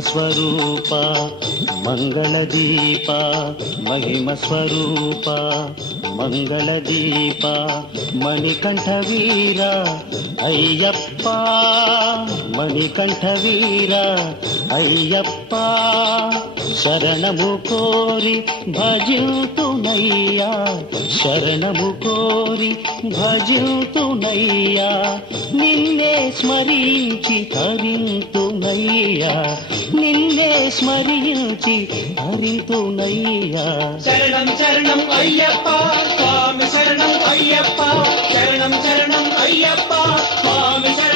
స్వరూప మంగళ దీప మహిమ స్వరూప మంగళ దీప మణికంఠ వీర అయ్యప్ప మణికంఠ వీర అయ్యప్ప శరణము కోరి భజుతునయ్యా శరణము కోరి భజుతునయ్యా నిన్నే స్మరించి తరింతునయ్యా నిన్నే స్మరించి తరింతునయ్యా శరణం శరణం అయ్యప్ప స్వామి శరణం అయ్యప్ప శరణం శరణం అయ్యప్ప స్వామి శరణం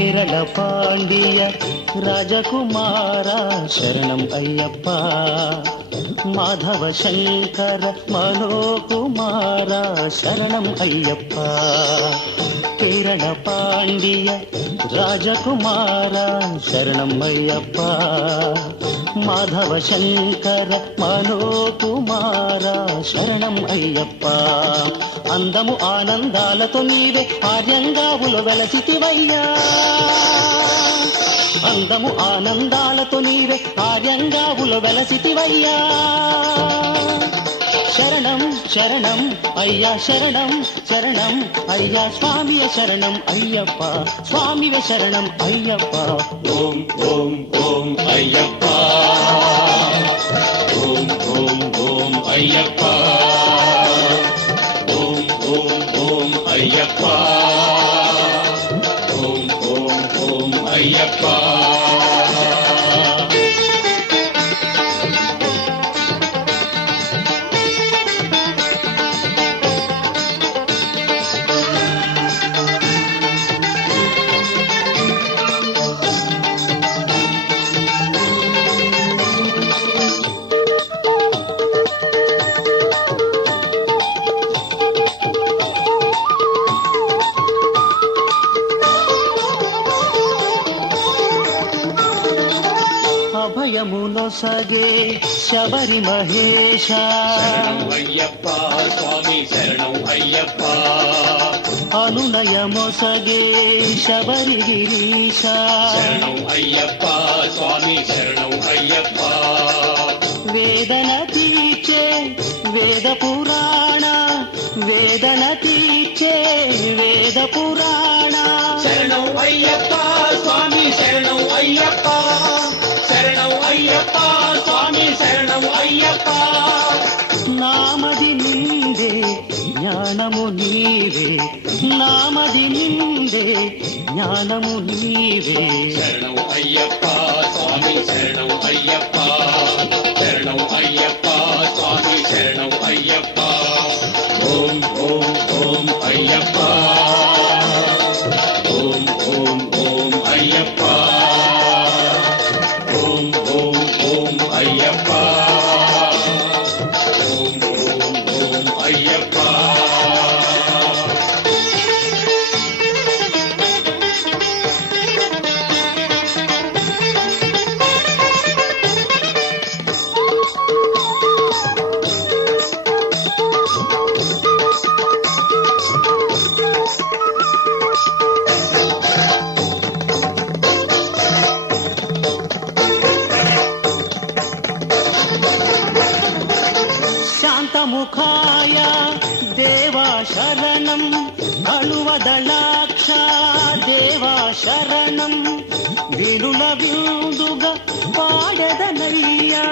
కేరళ పాండియ రాజకుమార శరణం అయ్యప్ప మాధవ శంకర మనోకుమార శరణం అయ్యప్ప. కేరళ పాండియ రాజకుమార శరణం అయ్యప్ప మాధవ శంకర మనోకుమార శరణం అయ్యప్ప. అందము ఆనందాలతో నీవే ఆర్యంగా వెలసితివయ్యా అందము ఆనందాలతో నీవే ఆర్యంగా వెలసితివయ్యా శరణం శరణం అయ్యా శరణం శరణం అయ్యా స్వామియ శరణం అయ్యప్ప స్వామివ శరణం అయ్యప్ప. ఓం ఓం ఓం అయ్యప్ప. ఓం ఓం ఓం అయ్యప్ప. అయ్యప్ప ఓం ఓం ఓం అయ్యప్ప అభయమునొసగే శబరి శరణం అయ్యప్ప స్వామి శరణం అయ్యప్ప. అనునయమొసగే శబరి గిరీశ. శరణం అయ్యప్ప స్వామి శరణం అయ్యప్ప. వేదన తీర్చే వేద పురాణ. వేదన తీర్చే వేద పురాణ. శరణం అయ్యప్ప స్వామి శరణం అయ్యప్ప. శరణం అయ్యప్ప స్వామి శరణం అయ్యప్ప నామది నిందే జ్ఞానము నీవే నామది నిందే జ్ఞానము నీవే శరణం అయ్యప్ప స్వామి శరణం అయ్యప్ప శరణం అయ్యప్ప స్వామి శరణం అయ్యప్ప ఓం ఓం ఓం అయ్యప్ప ఓం శరణం వినుల విందుగా పాడదనయ్యా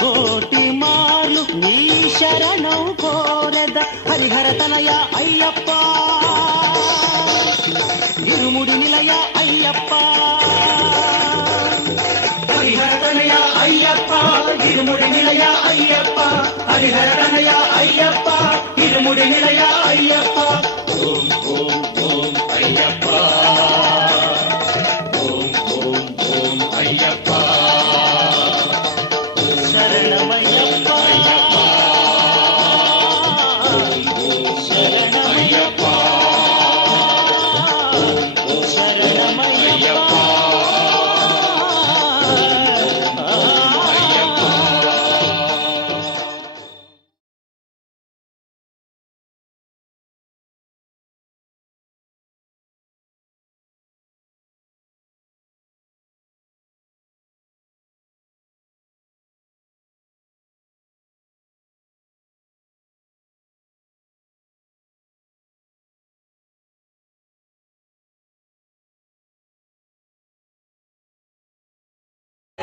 కోటి మార్లు నీ శరణం కోరెద హరిహర తనయ అయ్యప్ప ఇరుముడి నిలయ అయ్యప్ప హరిహరతనయ అయ్యప్ప ఇరుముడి నిలయ అయ్యప్ప హరిహరణయ అయ్యప్ప ఇరుముడి నిలయ అయ్యప్ప ఓం ఓం ఓం అయ్యప్ప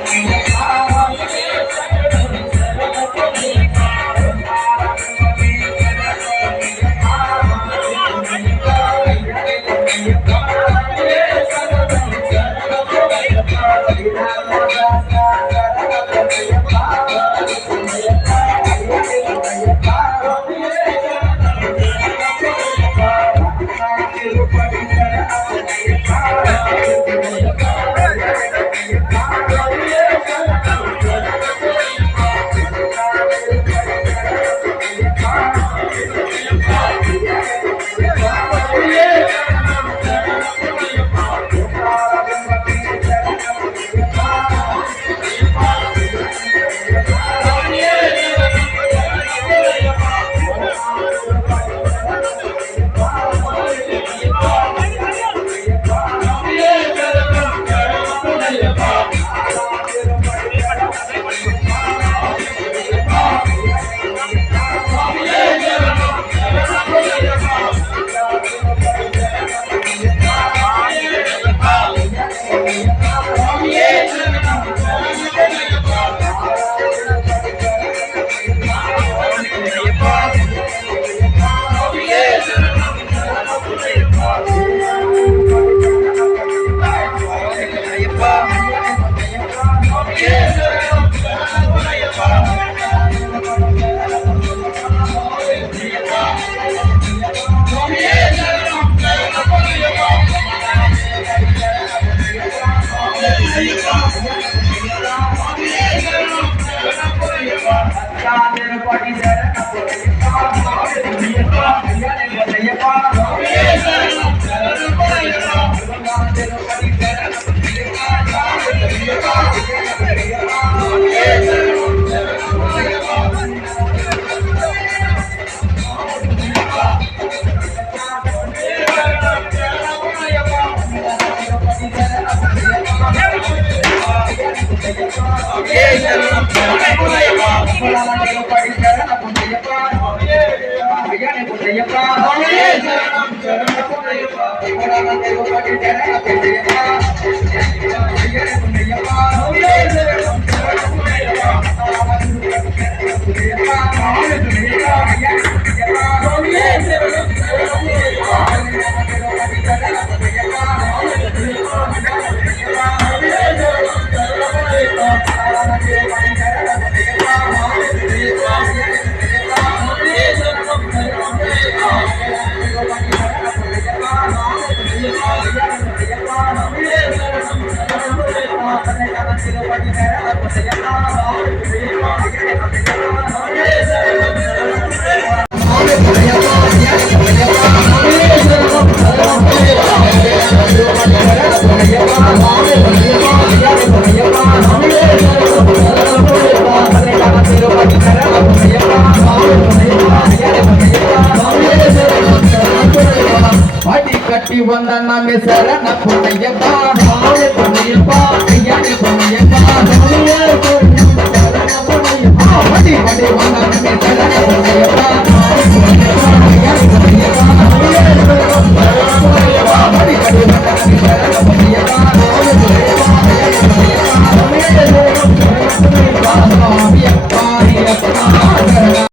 Thank you. జరణ வந்த நம்ம சரண புண்ணியப்பா புண்ணியப்பா